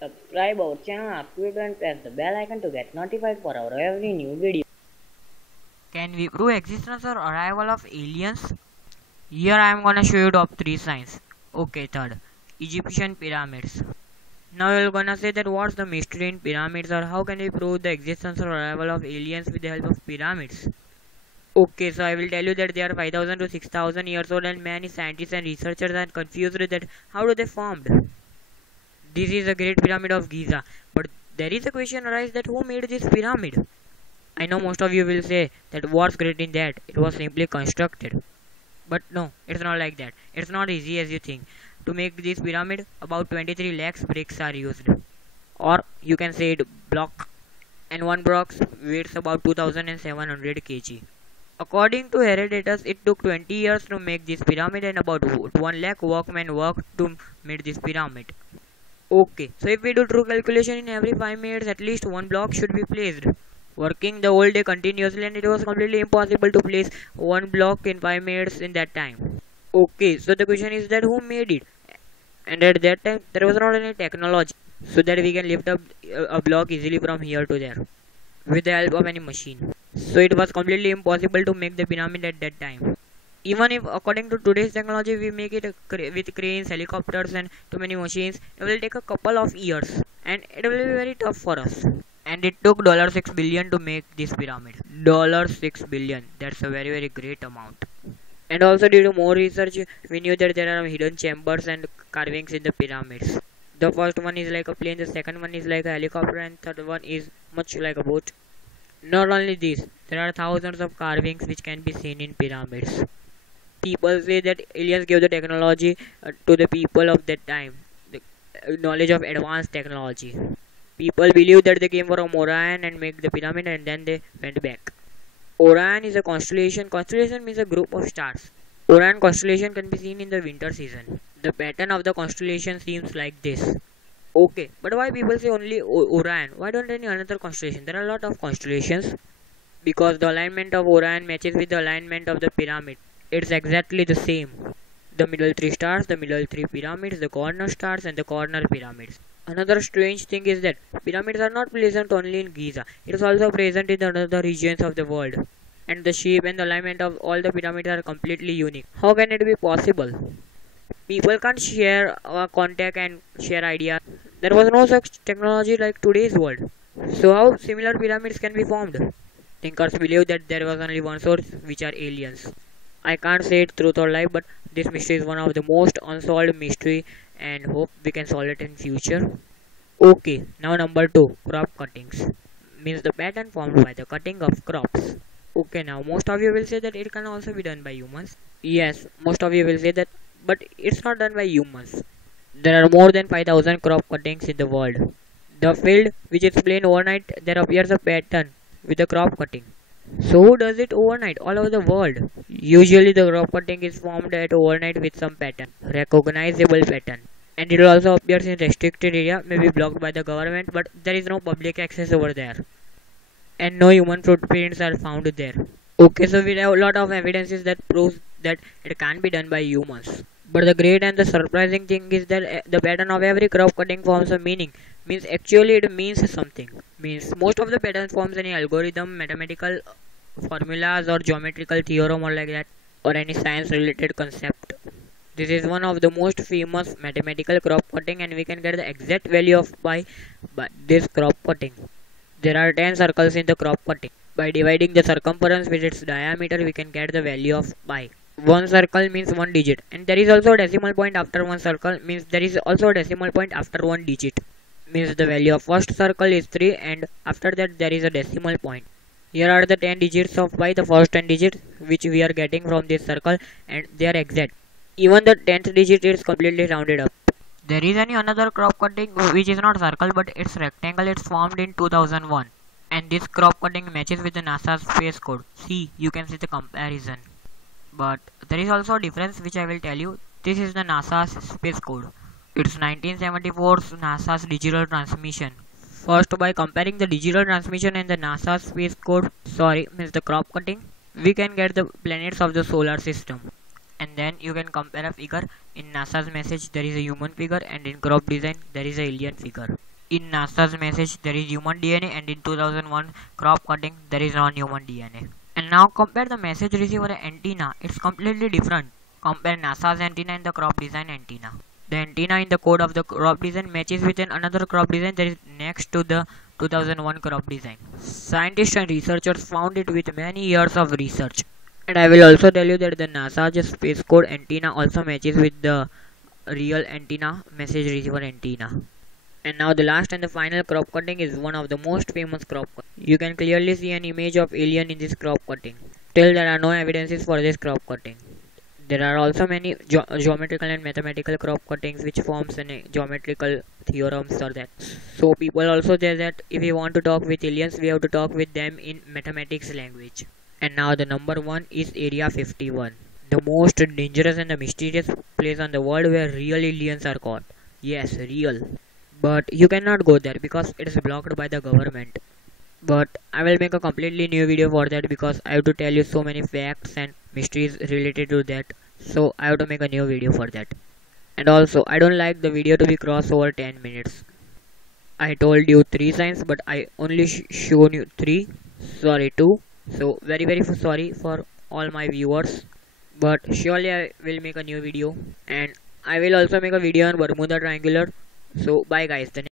Subscribe our channel, activate and press the bell icon to get notified for our every new video. Can we prove existence or arrival of aliens? Here I am gonna show you top 3 signs. Okay, third, Egyptian pyramids. Now you're gonna say that what's the mystery in pyramids, or how can we prove the existence or arrival of aliens with the help of pyramids? Okay, so I will tell you that they are 5000 to 6000 years old, and many scientists and researchers are confused that how do they formed. This is the Great Pyramid of Giza, but there is a question arise that who made this pyramid? I know most of you will say that what's great in that, it was simply constructed. But no, it's not like that. It's not easy as you think. To make this pyramid, about 23 lakhs bricks are used. Or you can say it block. And one block weighs about 2700 kg. According to Herodotus, it took 20 years to make this pyramid, and about 1 lakh workmen worked to make this pyramid. Okay, so if we do true calculation, in every 5 minutes at least one block should be placed. Working the whole day continuously, and it was completely impossible to place one block in 5 minutes in that time. Okay, so the question is that who made it? And at that time there was not any technology so that we can lift up a block easily from here to there with the help of any machine. So it was completely impossible to make the pyramid at that time. Even if according to today's technology we make it with cranes, helicopters and too many machines, it will take a couple of years and it will be very tough for us. And it took $6 billion to make this pyramid. $6 billion. That's a very very great amount. And also due to more research, we knew that there are hidden chambers and carvings in the pyramids. The first one is like a plane, the second one is like a helicopter, and third one is much like a boat. Not only this, there are thousands of carvings which can be seen in pyramids. People say that aliens gave the technology to the people of that time, the knowledge of advanced technology. People believe that they came from Orion and make the pyramid and then they went back. Orion is a constellation. Constellation means a group of stars. Orion constellation can be seen in the winter season. The pattern of the constellation seems like this. Okay, but why people say only Orion? Why don't any another constellation? There are a lot of constellations. Because the alignment of Orion matches with the alignment of the pyramid. It's exactly the same. The middle 3 stars, the middle 3 pyramids, the corner stars and the corner pyramids. Another strange thing is that pyramids are not present only in Giza. It is also present in other regions of the world. And the shape and the alignment of all the pyramids are completely unique. How can it be possible? People can't share contact and share ideas. There was no such technology like today's world. So how similar pyramids can be formed? Thinkers believe that there was only one source, which are aliens. I can't say it truth or lie, but this mystery is one of the most unsolved mystery and hope we can solve it in future. Okay, now number 2, crop cuttings. Means the pattern formed by the cutting of crops. Okay, now most of you will say that it can also be done by humans. Yes, most of you will say that, but it's not done by humans. There are more than 5000 crop cuttings in the world. The field which is plain overnight, there appears a pattern with the crop cutting. So who does it overnight all over the world? Usually the crop cutting is formed at overnight with some pattern, recognizable pattern. And it also appears in restricted area, may be blocked by the government, but there is no public access over there. And no human footprints are found there. Okay, so we have a lot of evidences that proves that it can be done by humans. But the great and the surprising thing is that the pattern of every crop cutting forms a meaning. Means actually it means something. Means most of the patterns forms any algorithm, mathematical formulas or geometrical theorem or like that, or any science related concept. This is one of the most famous mathematical crop cutting, and we can get the exact value of pi by this crop cutting. There are 10 circles in the crop cutting. By dividing the circumference with its diameter, we can get the value of pi. One circle means one digit, and there is also a decimal point after one circle, means there is also a decimal point after one digit. Means the value of first circle is 3, and after that there is a decimal point. Here are the 10 digits of pi, the first 10 digits which we are getting from this circle, and they are exact. Even the 10th digit is completely rounded up. There is another crop cutting which is not circle but it's rectangle. It's formed in 2001, and this crop cutting matches with the NASA space code. See, you can see the comparison. But there is also a difference which I will tell you. This is the NASA's space code. It's 1974's NASA's digital transmission. First, by comparing the digital transmission and the NASA space code, means the crop cutting, we can get the planets of the solar system. And then you can compare a figure. In NASA's message there is a human figure, and in crop design there is a alien figure. In NASA's message there is human DNA, and in 2001 crop cutting there is non-human DNA. And now compare the message receiver antenna, it's completely different. Compare NASA's antenna and the crop design antenna. The antenna in the code of the crop design matches with another crop design that is next to the 2001 crop design. Scientists and researchers found it with many years of research. And I will also tell you that the NASA's space code antenna also matches with the real antenna, message receiver antenna. And now the last and the final crop cutting is one of the most famous crop cuttings. You can clearly see an image of alien in this crop cutting. Still there are no evidences for this crop cutting. There are also many geometrical and mathematical crop cuttings which forms an geometrical theorems or that. So people also say that if we want to talk with aliens, we have to talk with them in mathematics language. And now the number 1 is Area 51. The most dangerous and the mysterious place on the world where real aliens are caught. Yes, real. But you cannot go there because it is blocked by the government. But I will make a completely new video for that because I have to tell you so many facts and mysteries related to that. So I have to make a new video for that. And also I don't like the video to be cross over 10 minutes. I told you 3 signs but I only shown you 3. Sorry 2. So very sorry for all my viewers. But surely I will make a new video. And I will also make a video on Bermuda Triangular. So bye guys.